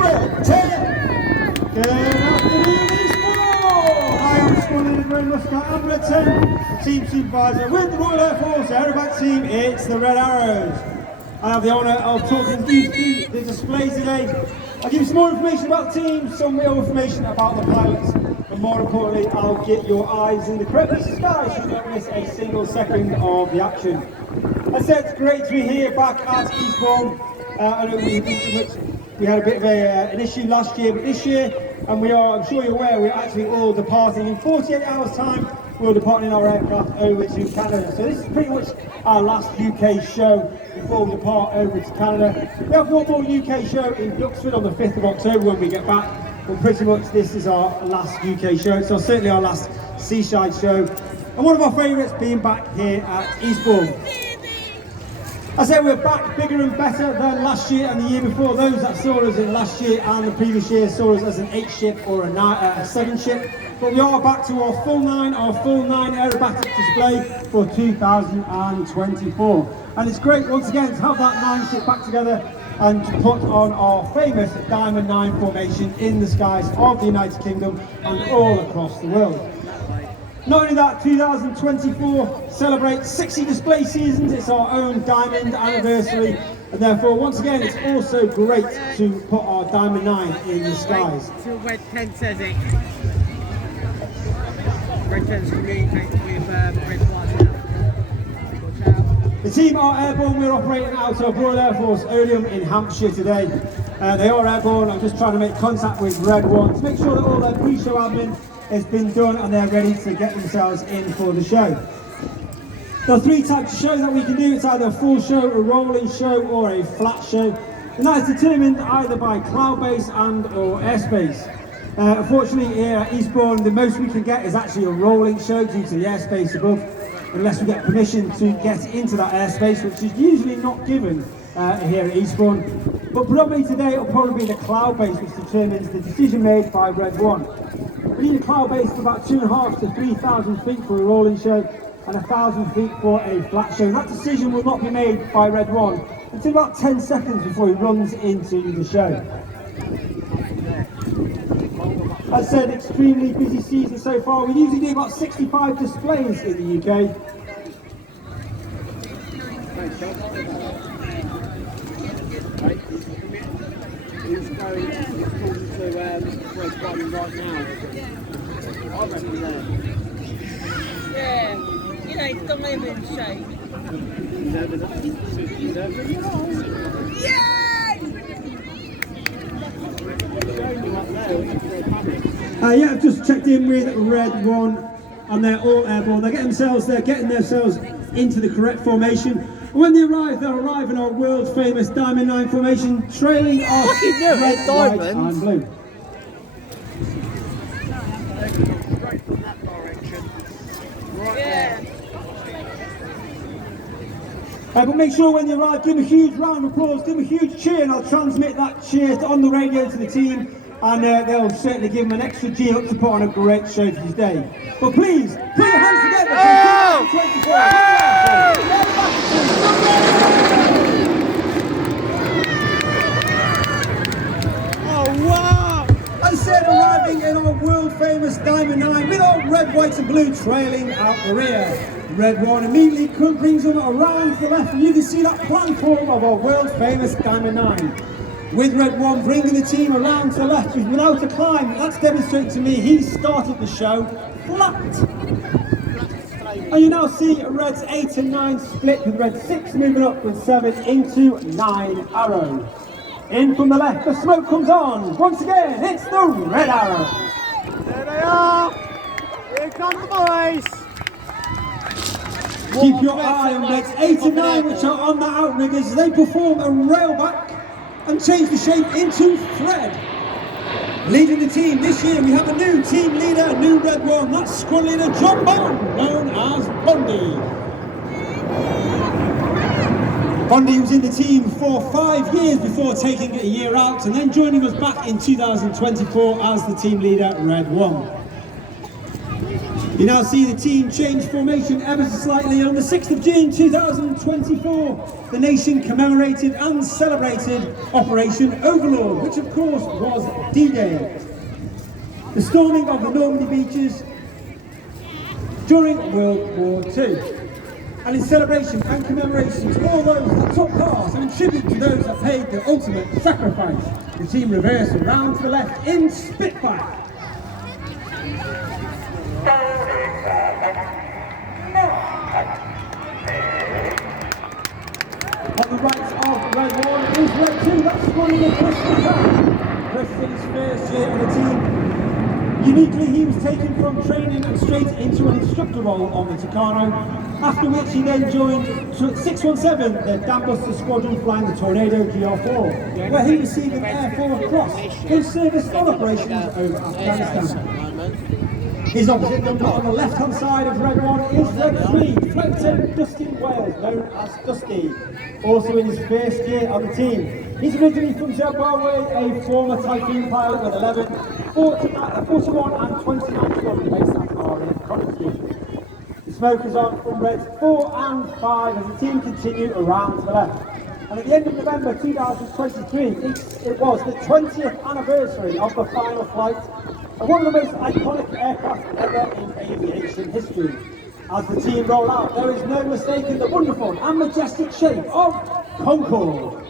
Red 10. Good afternoon, Eastbourne. Hi, I'm Squad Leader Graham Muscat. I'm Red 10, Team Supervisor with the Royal Air Force Aerobatic Team. It's the Red Arrows. I have the honour of talking to you through the display today. I'll give you some more information about the team, some real information about the pilots, but more importantly, I'll get your eyes in the correct skies so you don't miss a single second of the action. As I said, it's great to be here back at Eastbourne. I know we had a bit of an issue last year, but this year, and we are, I'm sure you're aware, we're actually all departing in 48 hours' time. We're departing in our aircraft over to Canada. So this is pretty much our last UK show before we depart over to Canada. We have one more UK show in Duxford on the 5th of October when we get back. But pretty much this is our last UK show. So certainly our last seaside show. And one of our favourites being back here at Eastbourne. I say we're back bigger and better than last year and the year before. Those that saw us in last year and the previous year saw us as an 8-ship or a 7-ship. But we are back to our full 9 aerobatic display for 2024. And it's great once again to have that 9-ship back together and to put on our famous Diamond 9 formation in the skies of the United Kingdom and all across the world. Not only that, 2024 celebrates 60 display seasons. It's our own Diamond anniversary, and therefore once again it's also great to put our Diamond 9 in the skies. Till Red 10 says it. Red 10's communicating with Red 1 now. The team are airborne. We're operating out of Royal Air Force Oleum in Hampshire today. They are airborne. I'm just trying to make contact with Red 1 to make sure that all their pre-show admin has been done and they're ready to get themselves in for the show. There are 3 types of shows that we can do. It's either a full show, a rolling show or a flat show. And that is determined either by cloud base and or airspace. Unfortunately here at Eastbourne the most we can get is actually a rolling show due to the airspace above, unless we get permission to get into that airspace, which is usually not given here at Eastbourne. But probably today it'll probably be the cloud base which determines the decision made by Red 1. We need a cloud base of about 2,500 to 3,000 feet for a rolling show and 1,000 feet for a flat show. And that decision will not be made by Red 1 until about 10 seconds before he runs into the show. As I said, extremely busy season so far. We usually do about 65 displays in the UK. Who's going to Red 1 right now? I reckon there. Yeah, you know, diamond shape. Yay! Yeah, I've just checked in with Red 1 and they're all airborne. They're getting themselves into the correct formation. And when they arrive, they'll arrive in our world famous Diamond 9 formation, trailing off red, white and blue. Straight from that direction. Right Yeah. But make sure when they arrive, give them a huge round of applause, give them a huge cheer, and I'll transmit that cheer on the radio to the team, and they'll certainly give them an extra G up to put on a great show for today. But please, put your hands together for 2024. Oh wow! I said arriving in our world famous Diamond 9 with our red, white and blue trailing out the rear. Red 1 immediately brings them around to the left, and you can see that platform of our world famous Diamond 9. With Red 1 bringing the team around to the left without a climb. That's demonstrated to me he started the show flat. And you now see Red's 8 and 9 split, with Red 6 moving up with 7 into 9 Arrow. In from the left, the smoke comes on. Once again, it's the Red Arrow. There they are! Here come the boys! Keep your eye on Reds 8 and 9, which are on the outriggers as they perform a railback and change the shape into thread. Leading the team this year, we have a new team leader, a new Red 1. That's squad leader John Bond, known as Bondi. Bondi was in the team for 5 years before taking a year out and then joining us back in 2024 as the team leader, Red 1. You now see the team change formation ever so slightly. On the 6th of June 2024, the nation commemorated and celebrated Operation Overlord, which of course was D-Day. The storming of the Normandy beaches during World War II. And in celebration and commemoration to all those that took part and in tribute to those that paid the ultimate sacrifice, the team reversed around to the left in Spitfire. On the right of Red 1 is Red 2, that's running in Chris in his first year on the team. Uniquely, he was taken from training and straight into an instructor role on the Tucano, after which he then joined 617, the Dambuster Squadron flying the Tornado GR4, where he received an Air Force Cross for his service on operations over Afghanistan. His opposite number on the left-hand side of Red 1 is Red 3, Flight Lieutenant Dustin Wales, known as Dusty, also in his first year on the team. He's originally from Zimbabwe, a former Typhoon pilot with 11, 41 and 29 squadron based at RAF Coventry. The smoke is on from Reds 4 and 5 as the team continue around to the left. And at the end of November 2023, it was the 20th anniversary of the final flight of one of the most iconic aircraft ever in aviation history. As the team roll out, there is no mistaking the wonderful and majestic shape of Concorde.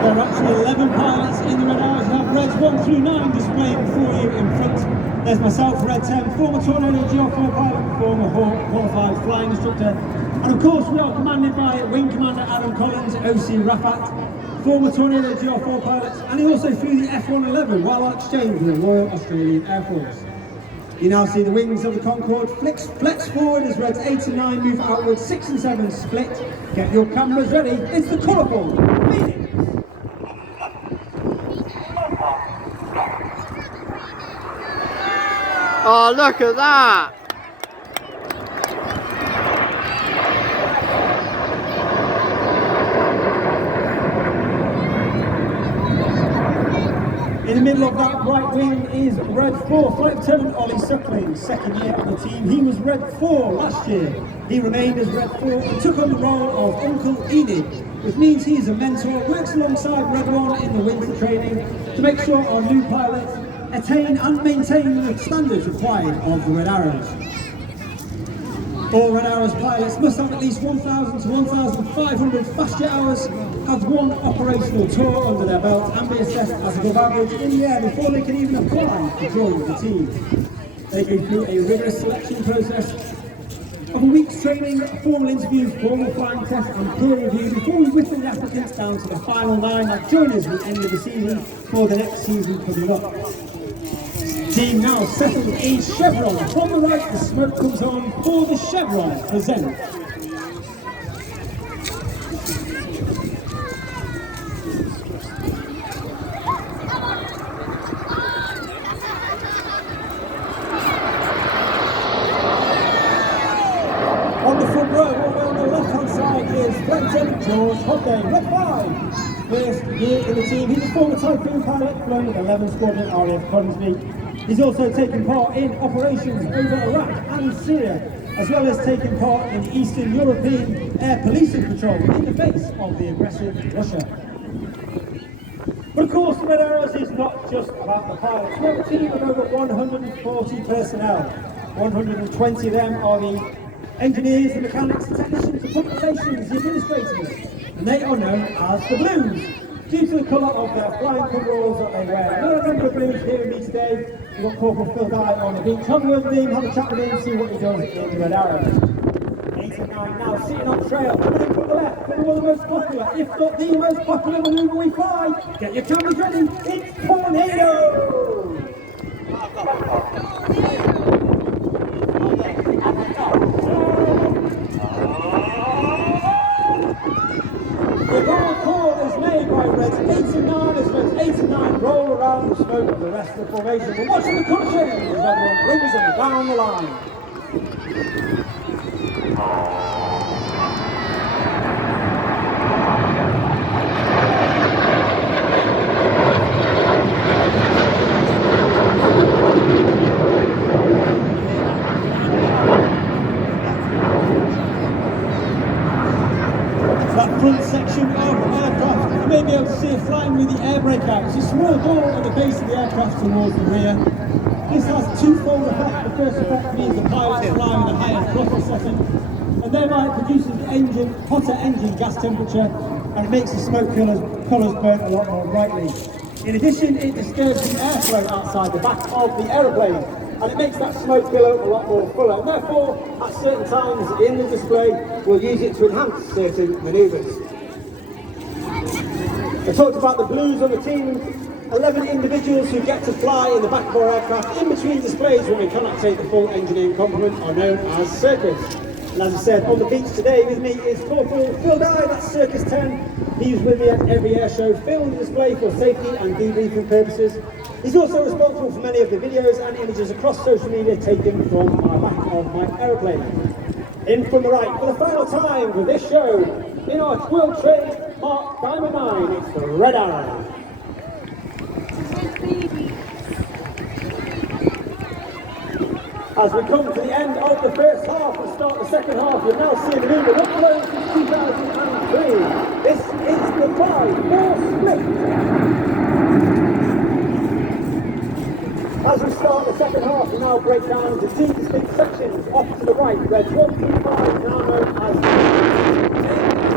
There are actually 11 pilots in the Red Arrows. You have Reds 1 through 9 displayed before you in front. There's myself, Red 10, former Tornado GR4 pilot, former Hawk qualified flying instructor. And of course we are commanded by Wing Commander Adam Collins, OC Rafat, former Tornado GR4 pilot, and he also flew the F-111 while on exchange with the Royal Australian Air Force. You now see the wings of the Concorde flex forward as Reds 8 and 9 move outwards, 6 and 7 split. Get your cameras ready, it's the colourful Phoenix. Oh, look at that! In the middle of that right wing is Red 4, Flight Lieutenant Ollie Suckling, second year on the team. He was Red 4 last year. He remained as Red 4 and took on the role of Uncle Enid, which means he is a mentor, works alongside Red 1 in the winter training to make sure our new pilots attain and maintain the standards required of the Red Arrows. All Red Arrows pilots must have at least 1,000 to 1,500 fast jet hours, have one operational tour under their belt and be assessed as above average in the air before they can even apply to join the team. They go through a rigorous selection process of a week's training, formal interviews, formal flying tests and peer review before we whittle the applicants down to the final 9 that join us at the end of the season for the next season coming up. Team now settled in chevron. From the right, the smoke comes on for the chevron present. On the front row, on the left-hand side is Flight Lieutenant George Hodday, Red 5. First year in the team, he's a former Typhoon pilot, flown with 11 Squadron RAF Coventry. He's also taken part in operations over Iraq and Syria, as well as taking part in the Eastern European Air Policing Patrol in the face of the aggressive Russia. But of course, the Red Arrows is not just about the pilots. We have a team of over 140 personnel. 120 of them are the engineers, the mechanics, the technicians, the public relations, the administrators, and they are known as the Blues, due to the colour of their flying coveralls that they wear. There are a number of Blues here with me today. We've got Corporal Phil Dye on the beach. Have a word with him, have a chat with him, see what he does in the Red Arrows. 8 and 9 now sitting on trail, coming in from the left, for one of the most popular, if not the most popular manoeuvre we fly. Get your cameras ready, it's Tornado! The ball call is made by Red 8 and 9 as Reds 8 and 9 roll around the smoke of the rest of the formation. We're watching the colour change as everyone brings them down the line. That front section of the aircraft, you may be able to see it flying with the air brake out. It's a small door at the base of the aircraft towards the rear. This has a twofold effect. The first effect means the pilots fly with a higher throttle setting, and thereby it produces the hotter engine gas temperature, and it makes the smoke colours burn a lot more brightly. In addition, it disturbs the airflow outside the back of the aeroplane, and it makes that smoke billow a lot more fuller, and therefore, at certain times in the display, we'll use it to enhance certain manoeuvres. I talked about the blues on the team. 11 individuals who get to fly in the back of our aircraft in between displays when we cannot take the full engineering complement are known as circus. And as I said, on the beach today with me is Corporal Phil Dye, that's Circus 10. He was with me at every air show, filmed the display for safety and debriefing purposes. He's also responsible for many of the videos and images across social media taken from our back of my aeroplane. In from the right, for the final time for this show, in our World Trade Mark Diamond 9, it's the Red Arrow. As we come to the end of the first half and start the second half, you'll now see a manoeuvre not flown since 2003. This is the 5-4 split. As we start the second half, we now break down into two distinct sections. Off to the right, Reds 1 through 5, now known as